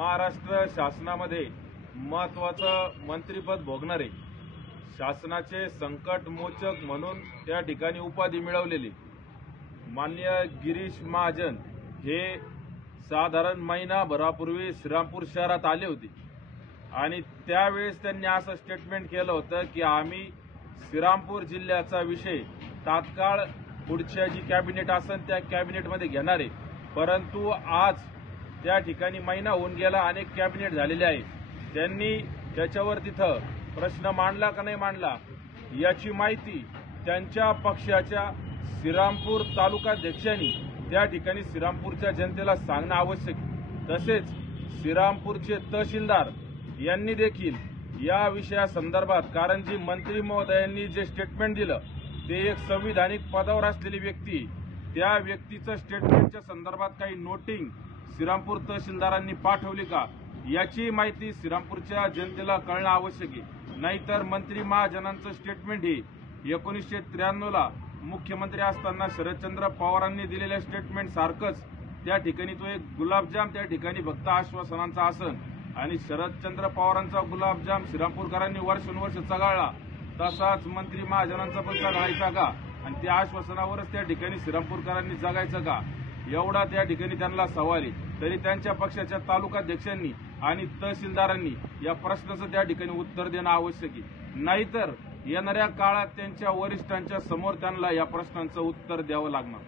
महाराष्ट्र शासनामध्ये महत्त्वाचं मंत्रिपद भोगणारे, शासनाचे संकटमोचक म्हणून त्या ठिकाणी उपाधी मिळवलेली माननीय गिरीश महाजन हे साधारण महिनाभरापूर्वी श्रीरामपूर शहरात आले होते आणि त्यावेळेस त्यांनी असं स्टेटमेंट केलं होतं की आम्ही श्रीरामपूर जिल्ह्याचा विषय तात्काळ पुढच्या जी कॅबिनेट असेल त्या कॅबिनेटमध्ये घेणार आहे। परंतु आज त्या ठिकाणी महिना होऊन गेला, अनेक कॅबिनेट झालेले आहे। त्यांनी त्याच्यावर तिथं प्रश्न मांडला का नाही मांडला याची माहिती त्यांच्या पक्षाच्या श्रीरामपूर तालुकाध्यक्षांनी त्या ठिकाणी श्रीरामपूरच्या जनतेला सांगणं आवश्यक आहे। तसेच श्रीरामपूरचे तहसीलदार यांनी देखील या विषयासंदर्भात, कारण जी मंत्री महोदयांनी जे स्टेटमेंट दिलं ते एक संविधानिक पदावर असलेली व्यक्ती, त्या व्यक्तीचं स्टेटमेंटच्या संदर्भात काही नोटिंग श्रीरामपूर तहसीलदारांनी पाठवली का याची माहिती श्रीरामपूरच्या जनतेला कळणं आवश्यक आहे। नाहीतर मंत्री महाजनांचं स्टेटमेंट हे 1993ला मुख्यमंत्री असताना शरदचंद्र पवारांनी दिलेल्या स्टेटमेंट सारखंच त्या ठिकाणी तो एक गुलाबजाम त्या ठिकाणी फक्त आश्वासनांचा असन आणि शरदचंद्र पवारांचा गुलाबजाम श्रीरामपूरकरांनी वर्षानुवर्ष चघळला, तसाच मंत्री महाजनांचा पण चघळायचा का आणि त्या आश्वासनावरच त्या ठिकाणी श्रीरामपूरकरांनी जगायचं का एवढा त्या ठिकाणी त्यांना सवाल आहे। तरी त्यांच्या पक्षाच्या तालुकाध्यक्षांनी आणि तहसीलदारांनी या प्रश्नाचं त्या ठिकाणी उत्तर देणं आवश्यक आहे। नाहीतर येणाऱ्या काळात त्यांच्या वरिष्ठांच्या समोर त्यांना या प्रश्नांचं उत्तर द्यावं लागणार।